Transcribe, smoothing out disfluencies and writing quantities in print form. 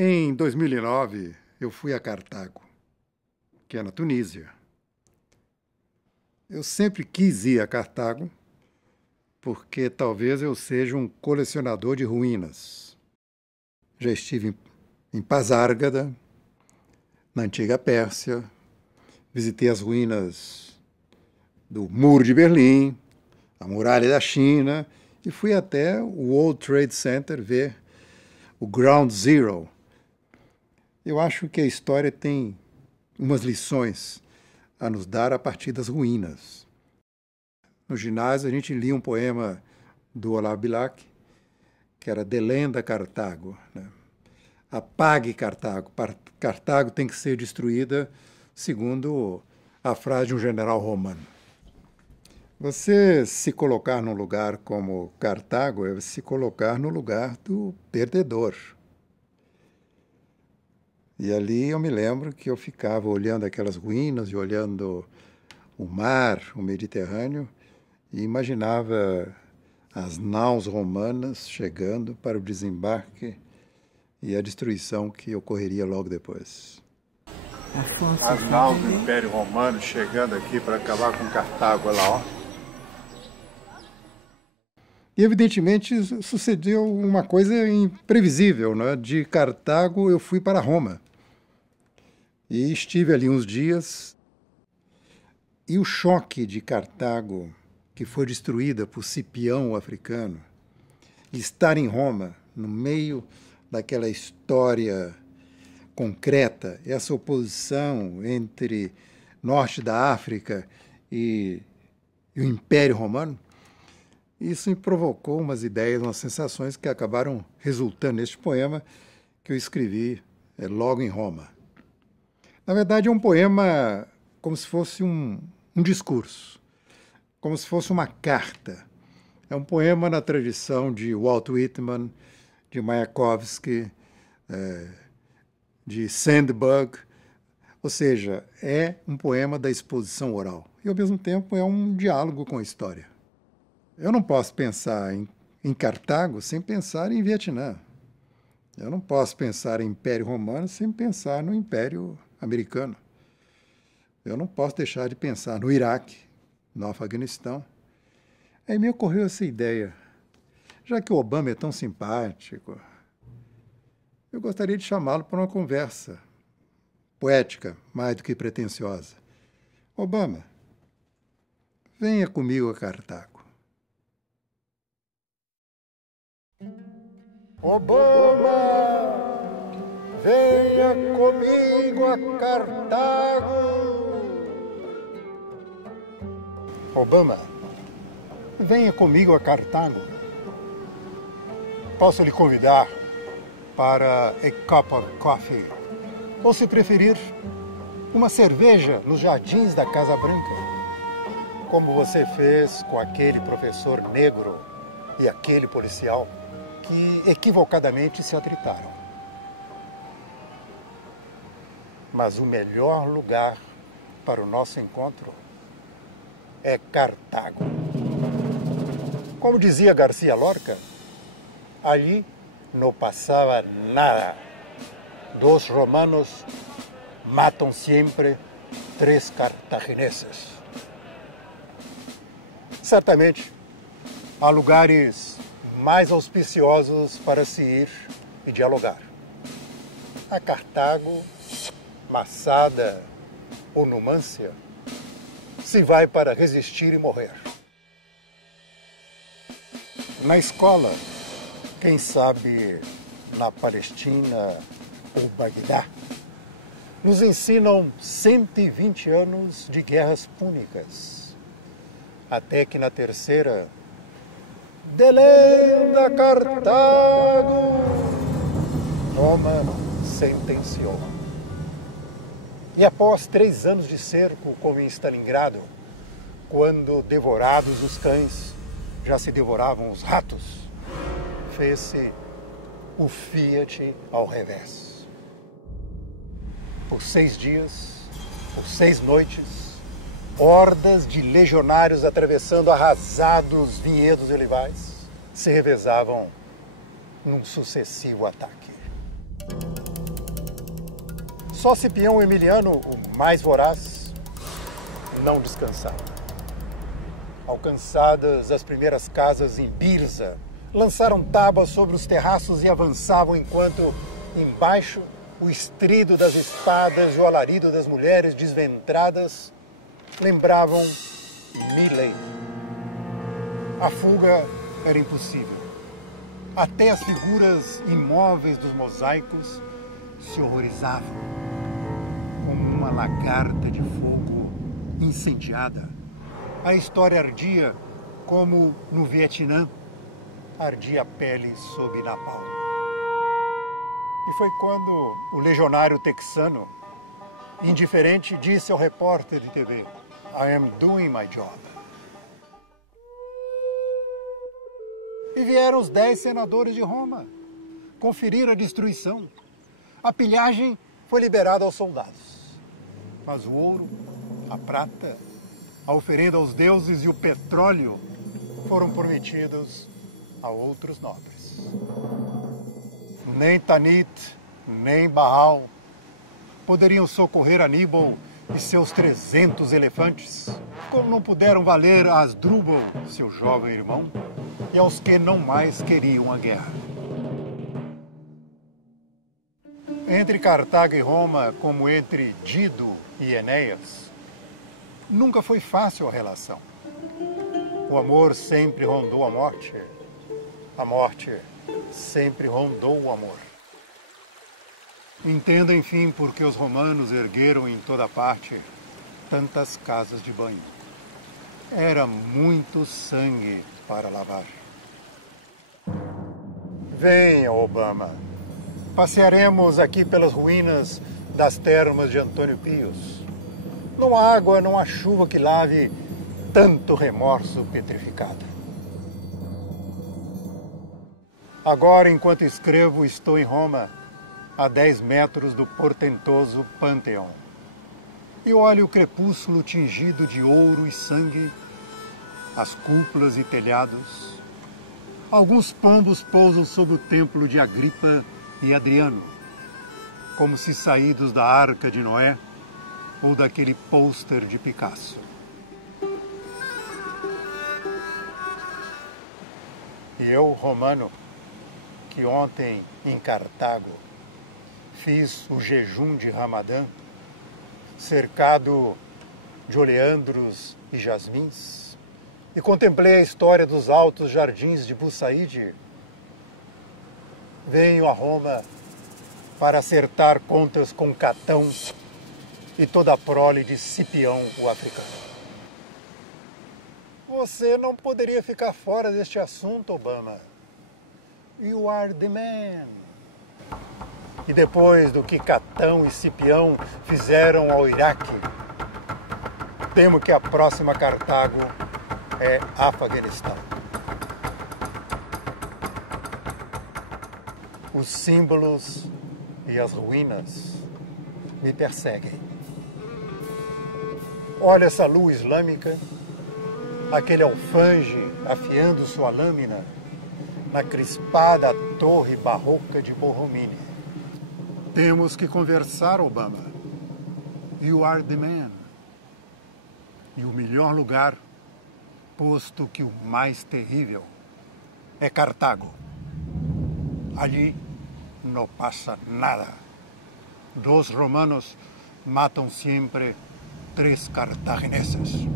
Em 2009, eu fui a Cartago, que é na Tunísia. Eu sempre quis ir a Cartago, porque talvez eu seja um colecionador de ruínas. Já estive em Pasárgada, na antiga Pérsia, visitei as ruínas do Muro de Berlim, a Muralha da China, e fui até o World Trade Center ver o Ground Zero. Eu acho que a história tem umas lições a nos dar a partir das ruínas. No ginásio, a gente lia um poema do Olavo Bilac, que era Delenda Cartago, né? Apague Cartago. Cartago tem que ser destruída, segundo a frase de um general romano. Você se colocar num lugar como Cartago é se colocar no lugar do perdedor. E ali eu me lembro que eu ficava olhando aquelas ruínas e olhando o mar, o Mediterrâneo, e imaginava as naus romanas chegando para o desembarque e a destruição que ocorreria logo depois. As naus do Império Romano chegando aqui para acabar com Cartago, olha lá, ó. E, evidentemente, sucedeu uma coisa imprevisível, né? De Cartago eu fui para Roma. E estive ali uns dias. E o choque de Cartago, que foi destruída por Cipião o africano, e estar em Roma, no meio daquela história concreta, essa oposição entre norte da África e o Império Romano, isso me provocou umas ideias, umas sensações que acabaram resultando neste poema que eu escrevi logo em Roma. Na verdade, é um poema como se fosse um discurso, como se fosse uma carta. É um poema na tradição de Walt Whitman, de Mayakovsky, de Sandburg, ou seja, é um poema da exposição oral e, ao mesmo tempo, é um diálogo com a história. Eu não posso pensar em Cartago sem pensar em Vietnã. Eu não posso pensar em Império Romano sem pensar no Império Americano. Eu não posso deixar de pensar no Iraque, no Afeganistão. Aí me ocorreu essa ideia. Já que o Obama é tão simpático, eu gostaria de chamá-lo para uma conversa poética, mais do que pretensiosa. Obama, venha comigo a Cartago. Obama, venha comigo a Cartago. Obama, venha comigo a Cartago. Posso lhe convidar para a cup of coffee, ou, se preferir, uma cerveja nos jardins da Casa Branca, como você fez com aquele professor negro e aquele policial que equivocadamente se atritaram. Mas o melhor lugar para o nosso encontro é Cartago. Como dizia Garcia Lorca, ali não passava nada. Dos romanos matam sempre 3 cartagineses. Certamente há lugares mais auspiciosos para se ir e dialogar. A Cartago, Massada ou Numância, se vai para resistir e morrer. Na escola, quem sabe na Palestina ou Bagdá, nos ensinam 120 anos de guerras púnicas, até que na terceira, Delenda Cartago, Roma sentenciou. E após 3 anos de cerco, como em Stalingrado, quando devorados os cães, já se devoravam os ratos, fez-se o Fiat ao revés. Por 6 dias, por 6 noites, hordas de legionários atravessando arrasados vinhedos olivais se revezavam num sucessivo ataque. Só Cipião Emiliano, o mais voraz, não descansava. Alcançadas as primeiras casas em Birza, lançaram tábuas sobre os terraços e avançavam enquanto, embaixo, o estrido das espadas e o alarido das mulheres desventradas lembravam Milei. A fuga era impossível. Até as figuras imóveis dos mosaicos se horrorizavam. Como uma lagarta de fogo incendiada, a história ardia como no Vietnã ardia a pele sob napalm. E foi quando o legionário texano, indiferente, disse ao repórter de TV: I am doing my job. E vieram os 10 senadores de Roma conferir a destruição. A pilhagem foi liberada aos soldados. Mas o ouro, a prata, a oferenda aos deuses e o petróleo foram prometidos a outros nobres. Nem Tanit, nem Baal poderiam socorrer Aníbal e seus 300 elefantes, como não puderam valer a Asdrúbal, seu jovem irmão, e aos que não mais queriam a guerra. Entre Cartago e Roma, como entre Dido e Enéas, nunca foi fácil a relação. O amor sempre rondou a morte sempre rondou o amor. Entenda, enfim, por que os romanos ergueram em toda parte tantas casas de banho. Era muito sangue para lavar. Venha, Obama. Passearemos aqui pelas ruínas das termas de Antônio Pius. Não há água, não há chuva que lave tanto remorso petrificado. Agora, enquanto escrevo, estou em Roma, a 10 metros do portentoso Panteão. E olho o crepúsculo tingido de ouro e sangue, as cúpulas e telhados. Alguns pombos pousam sobre o templo de Agripa e Adriano, como se saídos da Arca de Noé ou daquele pôster de Picasso. E eu, romano, que ontem em Cartago fiz o jejum de Ramadã, cercado de oleandros e jasmins, e contemplei a história dos altos jardins de Bussaíde, venho a Roma para acertar contas com Catão e toda a prole de Cipião, o africano. Você não poderia ficar fora deste assunto, Obama. You are the man. E depois do que Catão e Cipião fizeram ao Iraque, temo que a próxima Cartago é Afeganistão. Os símbolos e as ruínas me perseguem. Olha essa lua islâmica, aquele alfange afiando sua lâmina na crispada torre barroca de Borromini. Temos que conversar, Obama. You are the man. E o melhor lugar, posto que o mais terrível, é Cartago. Ali não passa nada. 2 romanos matam sempre 3 cartagineses.